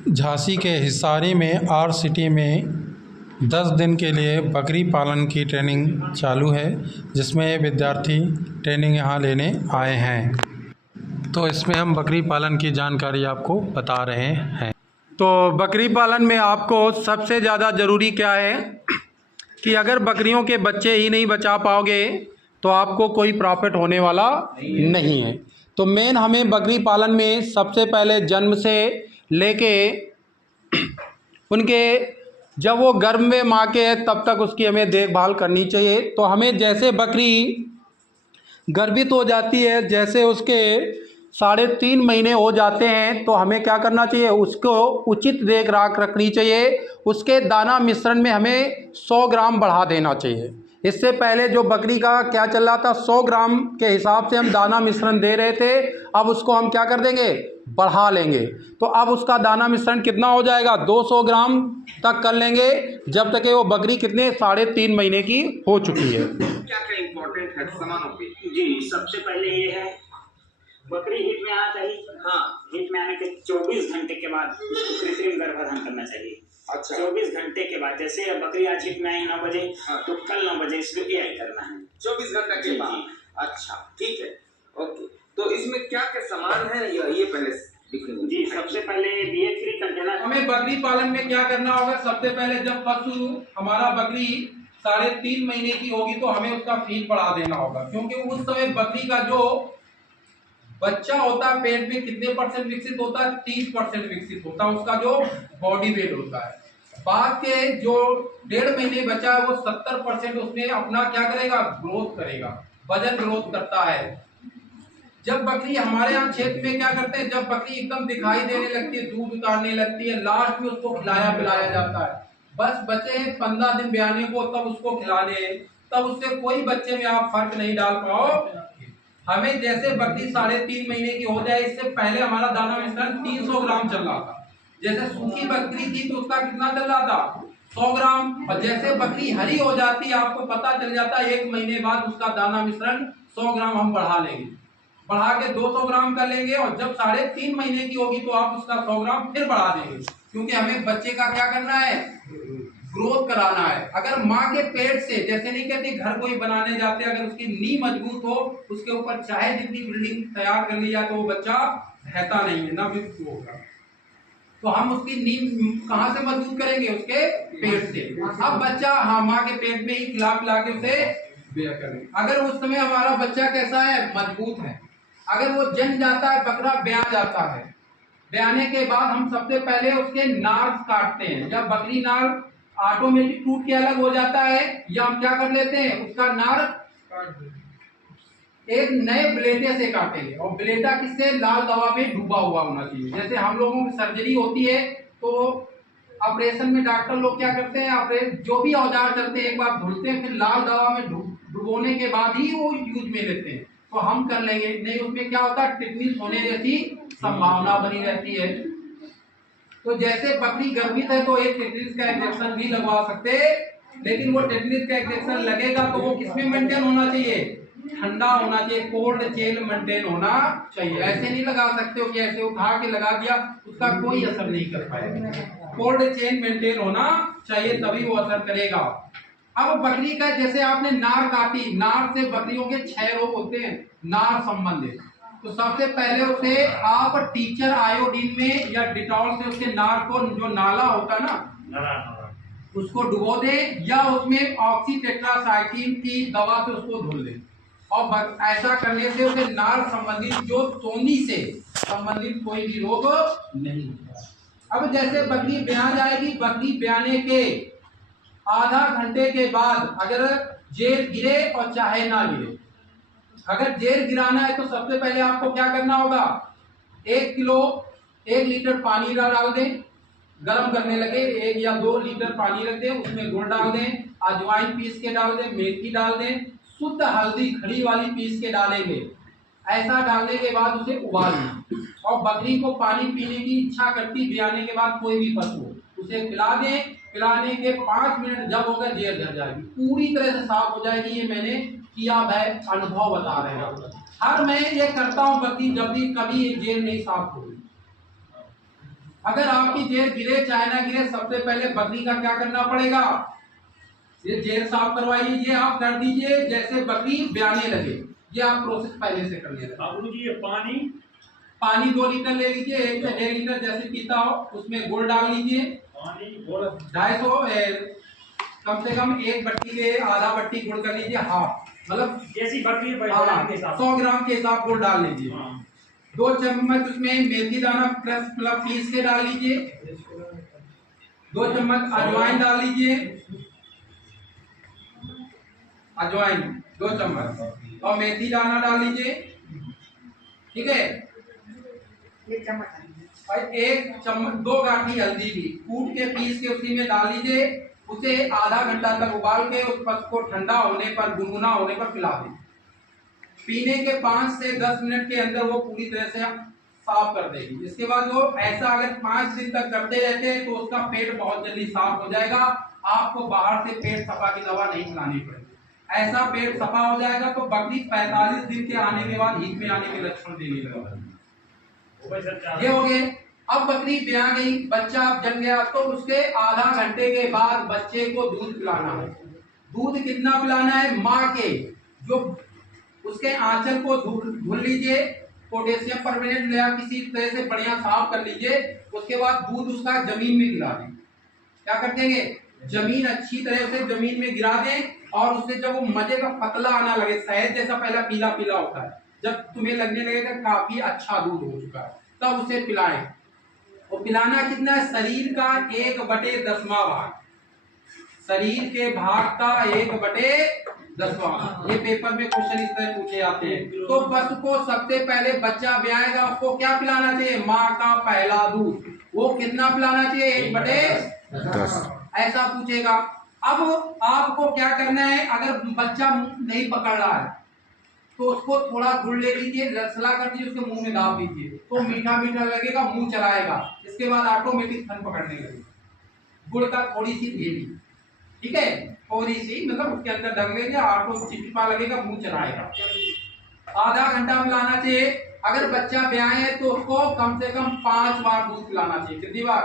झांसी के हिसारी में आर-सिटी में 10 दिन के लिए बकरी पालन की ट्रेनिंग चालू है, जिसमें विद्यार्थी ट्रेनिंग यहाँ लेने आए हैं। तो इसमें हम बकरी पालन की जानकारी आपको बता रहे हैं। तो बकरी पालन में आपको सबसे ज़्यादा ज़रूरी क्या है कि अगर बकरियों के बच्चे ही नहीं बचा पाओगे तो आपको कोई प्रॉफिट होने वाला नहीं है। तो मेन हमें बकरी पालन में सबसे पहले जन्म से लेके उनके जब वो गर्भ में माँ के है तब तक उसकी हमें देखभाल करनी चाहिए। तो हमें जैसे बकरी गर्भित हो जाती है, जैसे उसके 3.5 महीने हो जाते हैं, तो हमें क्या करना चाहिए, उसको उचित देख राख रखनी चाहिए। उसके दाना मिश्रण में हमें 100 ग्राम बढ़ा देना चाहिए। इससे पहले जो बकरी का क्या चल रहा था, 100 ग्राम के हिसाब से हम दाना मिश्रण दे रहे थे, अब उसको हम क्या कर देंगे, बढ़ा लेंगे। तो अब उसका दाना मिश्रण कितना हो जाएगा, 200 ग्राम तक कर लेंगे, जब तक वो बकरी कितने 3.5 महीने की हो चुकी है। क्या क्या इम्पोर्टेंट है सामानों पे? जी, सबसे पहले ये है बकरी हीट में आना चाहिए। हाँ, हीट में आने के 24 घंटे के बाद उसको कृत्रिम गर्भधारण करना चाहिए। अच्छा, 24 घंटे के बाद, जैसे बकरी आज हीट में आई 9 बजे, हाँ, तो कल 9 बजे इसको एआई करना है 24 घंटे के बाद। अच्छा, ठीक है, ओके। तो इसमें क्या क्या सामान है ये पहले दिखेंगे। जी, सबसे पहले BH3 कंटेनर। हमें बकरी पालन में क्या करना होगा, सबसे पहले जब पशु हमारा बकरी 3.5 महीने की होगी तो हमें उसका फीड बढ़ा देना होगा, क्योंकि उस समय बकरी का जो बच्चा होता है पेट में कितने % विकसित होता है, 30% विकसित होता है उसका जो बॉडी वेट होता है। बाद के जो 1.5 महीने बचा है वो 70% उसमें अपना क्या करेगा, ग्रोथ करेगा, वजन ग्रोथ करता है। जब बकरी हमारे यहाँ क्षेत्र में क्या करते हैं, जब बकरी एकदम दिखाई देने लगती है, दूध उतारने लगती है, लास्ट में उसको खिलाया पिलाया जाता है। बस बचे 15 दिन ब्याने को, तब उसको खिलाने, तब उससे कोई बच्चे में आप फर्क नहीं डाल पाओ। हमें जैसे बकरी 3.5 महीने की हो जाए, इससे पहले हमारा दाना मिश्रण 300 ग्राम चल रहा था। जैसे सूखी बकरी थी तो उसका कितना चल रहा था, 100 ग्राम। और जैसे बकरी हरी हो जाती है, आपको पता चल जाता है 1 महीने बाद उसका दाना मिश्रण 100 ग्राम हम बढ़ा लेंगे, बढ़ा के 200 ग्राम कर लेंगे। और जब 3.5 महीने की होगी तो आप उसका 100 ग्राम फिर बढ़ा देंगे, क्योंकि हमें बच्चे का क्या करना है, ग्रोथ कराना है। अगर माँ के पेट से, जैसे नहीं कहते घर कोई बनाने जाते, अगर उसकी नींव मजबूत हो, उसके ऊपर चाहे जितनी बिल्डिंग तैयार कर ली जाए तो वो बच्चा रहता नहीं है, ना विकसित होगा। तो हम उसकी नींव कहाँ से मजबूत करेंगे, उसके पेट से। अब बच्चा हाँ माँ के पेट में ही खिला पिला के उसे बेयर करेंगे। अगर उस समय हमारा बच्चा कैसा है, मजबूत है, अगर वो जन्म जाता है, बकरा ब्याह जाता है, ब्याने के बाद हम सबसे पहले उसके नार काटते हैं। जब बकरी नार ऑटोमेटिक टूट के अलग हो जाता है, या हम क्या कर लेते हैं, उसका नार एक नए ब्लेडे से काटेंगे। और ब्लेडा किससे, लाल दवा में डूबा हुआ होना चाहिए। जैसे हम लोगों की सर्जरी होती है तो ऑपरेशन में डॉक्टर लोग क्या करते हैं, जो भी औजार चलते हैं एक बार धुलते हैं, फिर लाल दवा में डुबोने के बाद ही वो यूज में लेते हैं। तो हम कर लेंगे, नहीं उसमें क्या होता है, टिटनिस होने जैसी संभावना बनी रहती है। तो जैसे बकरी गर्भित है तो एक टेटनिस का इंजेक्शन भी लगवा सकते हैं, लेकिन वो टेटनिस का इंजेक्शन लगेगा तो वो किसमें मेंटेन होना चाहिए, ठंडा होना चाहिए, कोल्ड चेन मेंटेन होना चाहिए। ऐसे नहीं लगा सकते हो कि ऐसे उठा के लगा दिया, उसका कोई असर नहीं कर पाएगा। कोल्ड चेन मेंटेन होना चाहिए, तभी वो असर करेगा। अब बकरी का जैसे आपने नार काटी, नार से बकरियों के 6 रोग होते हैं नार संबंधित। तो सबसे पहले उसे आप टीचर आयोडीन में या डिटॉल से उसके नार को, जो नाला होता है ना, उसको डुबो दें, या उसमें ऑक्सीटेट्रासाइक्लिन की दवा से उसको धुल दें। और ऐसा करने से उसे नार संबंधित, जो सोनी से संबंधित कोई भी रोग नहीं होता। अब जैसे बकरी ब्याह जाएगी, बकरी ब्याने के आधा घंटे के बाद अगर जेर गिरे और चाहे ना गिरे, अगर जेर गिराना है तो सबसे पहले आपको क्या करना होगा, 1 लीटर पानी डाल दें, गर्म करने लगे, 1 या 2 लीटर पानी रख दें, उसमें गुड़ डाल दें, अजवाइन पीस के डाल दें, मेथी डाल दें, शुद्ध हल्दी खड़ी वाली पीस के डालेंगे। ऐसा डालने के बाद उसे उबाल लें। और बकरी को पानी पीने की इच्छा करती ब्याने के बाद कोई भी पशु, उसे पिला दें। पिलाने के 5 मिनट जब होगा, जेर झड़ जाएगी, पूरी तरह से साफ हो जाएगी। ये मैंने किया है, अनुभव बता रहे हैं। हर मैं ये करता हूँ बकरी जब भी कभी जेर नहीं साफ होगी। अगर आपकी जेर गिरे चाहे ना गिरे, सबसे पहले बकरी का क्या करना पड़ेगा, ये जेर साफ करवाइए, ये आप कर दीजिए जैसे बकरी ब्याने लगे। ये आप प्रोसेस पहले से कर लेते। बाबूजी ये पानी 2 लीटर ले लीजिए, 1 से 1.5 लीटर जैसे पीता हो, उसमें गुड़ डाल लीजिए। पानी गुड़ 250 कम से कम 1 बट्टी के आधा बट्टी गुड़ कर लीजिए, हाफ मतलब जैसी बकरी है 100 ग्राम के हिसाब गुड़ डाल लीजिए। 2 चम्मच उसमें मेथी दाना क्रश मतलब पीस के डाल लीजिए। 2 चम्मच अजवाइन डाल लीजिए, अजवाइन 2 चम्मच, और मेथी दाना डाल लीजिए। ठीक है, 1 चम्मच और 1 चम्मच 2 गांठी हल्दी भी कूट के पीस के उसी में डाल लीजिए। उसे आधा घंटा तक उबाल के उस पस को ठंडा होने पर, गुनगुना होने पर पिला दें। पीने के 5 से 10 मिनट के अंदर वो पूरी तरह से साफ कर देगी। इसके बाद वो ऐसा अगर 5 दिन तक करते रहते हैं तो उसका पेट बहुत जल्दी साफ हो जाएगा। आपको बाहर से पेट सफा की दवा नहीं खिलानी पड़ेगी। ऐसा पेट सफा हो जाएगा तो बकरी 45 दिन के आने के बाद हीट में आने के लक्षण देने लगेगी। ये हो गए। अब बकरी ब्याह गई, बच्चा जन गया, तो उसके आधा घंटे के बाद बच्चे को दूध पिलाना है। दूध कितना पिलाना है, माँ के जो उसके आंचल को धुल लीजिए, पोटेशियम परमेनेंट या किसी तरह से बढ़िया साफ कर लीजिए। उसके बाद दूध उसका जमीन में गिरा दें। क्या कर देंगे, जमीन अच्छी तरह से जमीन में गिरा दें, और उससे जब वो मजे का पतला आना लगे, शहद जैसा पहला पीला पीला होता है, जब तुम्हें लगने लगेगा काफी अच्छा दूध हो चुका है, तब उसे पिलाएं। और पिलाना कितना है, शरीर का 1/10वां भाग, शरीर के भाग का 1/10वां भाग। ये पेपर में क्वेश्चन इस तरह पूछे जाते हैं। तो पशु को सबसे पहले बच्चा ब्याएगा, उसको क्या पिलाना चाहिए, माँ का पहला दूध। वो कितना पिलाना चाहिए, 1/10। ऐसा पूछेगा। अब आपको क्या करना है, अगर बच्चा नहीं पकड़ रहा है तो उसको थोड़ा गुड़ ले लीजिए, रसला कर दीजिए, उसके मुंह में दाब दीजिए, तो मीठा मीठा लगेगा, मुंह चलाएगा। इसके बाद ऑटोमेटिक थन पकड़ने लगेगा। गुड़ का थोड़ी सी घेरी, ठीक है, थोड़ी सी मतलब उसके अंदर डलेंगे, ऑटो चिपचिपा लगेगा, मुंह चलाएगा। आधा घंटा पिलाना चाहिए। अगर बच्चा ब्याए है तो उसको कम से कम 5 बार दूध पिलाना चाहिए। कितनी बार,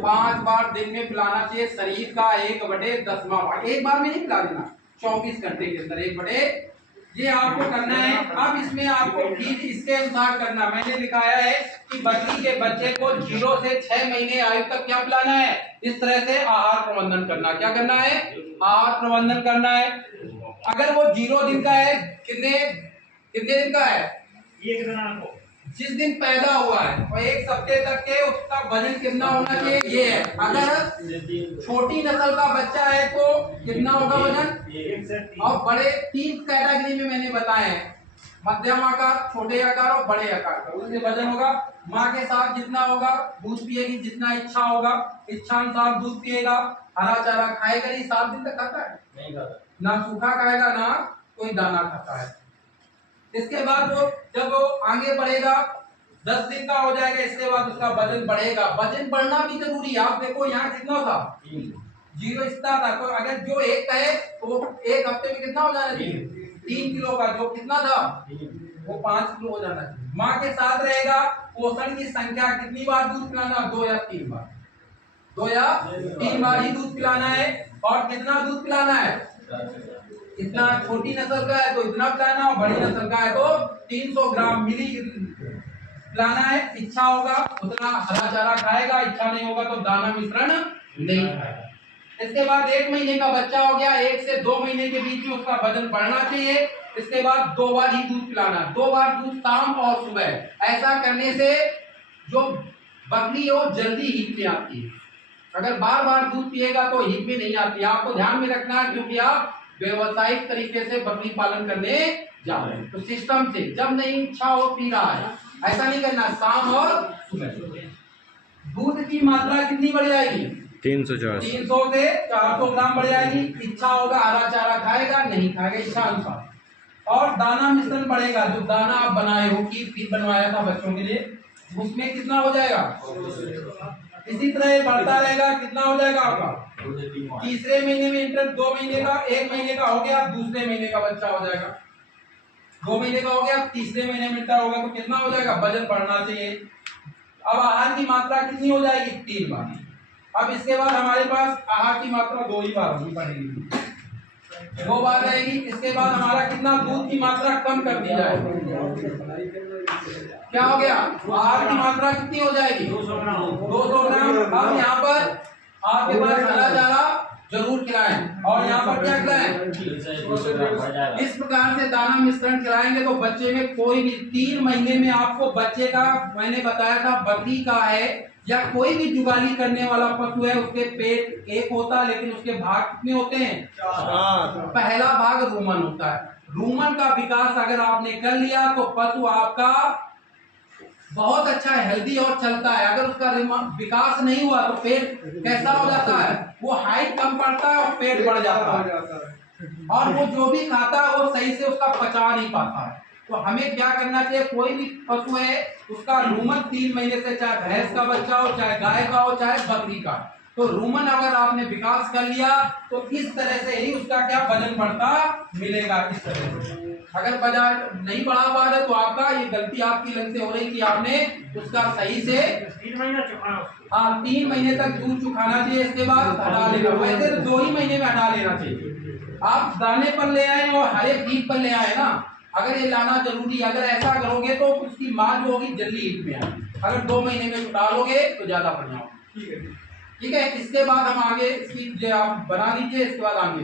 5 बार दिन में पिलाना चाहिए। शरीर का 1/10वां भाग, एक बार में नहीं पिला देना, 24 घंटे के अंदर 1/, ये आपको करना है। अब इसमें आपको फीड इसके अनुसार करना, मैंने लिखाया है कि बकरी के बच्चे को 0 से 6 महीने आयु तक क्या पिलाना है, इस तरह से आहार प्रबंधन करना। क्या करना है, आहार प्रबंधन करना है। अगर वो 0 दिन का है, कितने दिन का है, 1 दिन को जिस दिन पैदा हुआ है, और 1 सप्ताह तक के उसका वजन कितना होना चाहिए, ये है। अगर छोटी नस्ल का बच्चा है तो कितना होगा वजन, और बड़े 3 कैटेगरी में मैंने बताए हैं, मध्यम आकार, छोटे आकार और बड़े आकार का। उसमें वजन होगा, माँ के साथ जितना होगा दूध पिएगी, जितना इच्छा होगा, इच्छा अनुसार दूध पिएगा। हरा चारा खाएगा नहीं, 7 दिन तक खाता है, नहीं खाता, ना सूखा खाएगा ना कोई दाना खाता है। इसके बाद वो जब वो आगे बढ़ेगा, 10 दिन का हो जाएगा, इसके बाद उसका वजन बढ़ेगा। वजन बढ़ना भी जरूरी है। आप देखो यहाँ कितना था, 0 इतना था, तो अगर जो 1 का है तो वो 1 हफ्ते में कितना हो जाना चाहिए, 3 किलो का। जो कितना था, वो 5 किलो हो जाना चाहिए। माँ के साथ रहेगा, पोषण की संख्या कितनी बार दूध पिलाना, 2 या 3 बार, 2 या 3 बार ही दूध पिलाना है। और कितना दूध पिलाना है, इतना छोटी नस्ल का है तो इतना पिलाना, और बड़ी नस्ल का है तो 300 ग्राम मिली पिलाना है। इच्छा होगा उतना हरा चारा खाएगा, इच्छा नहीं होगा तो दाना मिश्रण नहीं खाएगा। इसके बाद 1 महीने का बच्चा हो गया, 1 से 2 महीने के बीच में उसका वजन बढ़ना चाहिए। इसके बाद 2 बार ही दूध पिलाना, 2 बार दूध शाम और सुबह। ऐसा करने से जो बकरी है वो जल्दी हीट में आती है। अगर बार बार दूध पिएगा तो हीट में नहीं आती है। आपको ध्यान में रखना है, क्योंकि आप व्यवसायिक तरीके से बकरी पालन करने जा रहे हैं, तो सिस्टम से जब नहीं इच्छा हो पी रहा है, ऐसा नहीं करना, शाम और सुबह। दूध की मात्रा कितनी बढ़ जाएगी, 300 से 400 ग्राम बढ़ जाएगी। इच्छा होगा हरा चारा खाएगा, नहीं खाएगा इच्छा अनुसार। और दाना मिश्रण बढ़ेगा, जो दाना आप बनाए हो कि फीड बनवाया था बच्चों के लिए, उसमें कितना हो जाएगा, इसी तरह बढ़ता रहेगा। कितना हो जाएगा आपका, तीसरे महीने में इंटर 2 महीने का, 1 महीने का हो गया, दूसरे महीने का बच्चा हो जाएगा, 2 महीने का हो गया, तीसरे महीने में इंटर होगा तो कितना हो जाएगा, वजन बढ़ना चाहिए। अब आहार की मात्रा कितनी हो जाएगी? 3 बार। अब इसके बाद हमारे पास आहार की मात्रा 2 ही बार होगी, पड़ेगी 2 बार रहेगी। इसके बाद हमारा कितना दूध की मात्रा कम कर दी जाएगी, क्या हो गया? आहार की मात्रा कितनी हो जाएगी? 200 ग्राम। 200 ग्राम। अब यहाँ पर आपके पास हरा चारा जरूर खिलाएं और यहाँ पर क्या खिलाएं? इस प्रकार से दाना मिश्रण खिलाएंगे तो बच्चे में कोई भी 3 महीने में आपको बच्चे का, मैंने बताया था बकरी का है या कोई भी जुगाली करने वाला पशु है, उसके पेट एक होता है लेकिन उसके भाग कितने होते हैं? 4। पहला भाग रूमन होता है। रूमन का विकास अगर आपने कर लिया तो पशु आपका बहुत अच्छा हेल्दी और चलता है। अगर उसका विकास नहीं हुआ तो पेट कैसा हो जाता है? वो हाइट कम पड़ता है और पेट बढ़ जाता है और वो जो भी खाता है वो सही से उसका पचा नहीं पाता है। तो हमें क्या करना चाहिए? कोई भी पशु है उसका रूमन 3 महीने से, चाहे भैंस का बच्चा हो, चाहे गाय का हो, चाहे बकरी का, तो रूमन अगर आपने विकास कर लिया तो इस तरह से ही उसका क्या वजन बढ़ता मिलेगा। इस तरह से अगर बाजार नहीं बढ़ा पा रहे तो आपका ये गलती आपकी लग से हो रही कि आपने उसका सही से 3 महीना चुकाना उसको। 3 महीने तक दूध चुकाना चाहिए। इसके बाद हटा लेना, वैसे तो 2 ही महीने में हटा लेना चाहिए। आप दाने पर ले आए और हरे फीड पर ले आए ना, अगर ये लाना जरूरी है। अगर ऐसा करोगे तो उसकी माँ जो होगी जल्दी ईट में आएगी। अगर 2 महीने में छुटा लोगे तो ज्यादा बढ़िया होगा। ठीक है, इसके बाद हम आगे इसकी आप बना लीजिए, इसके बाद आगे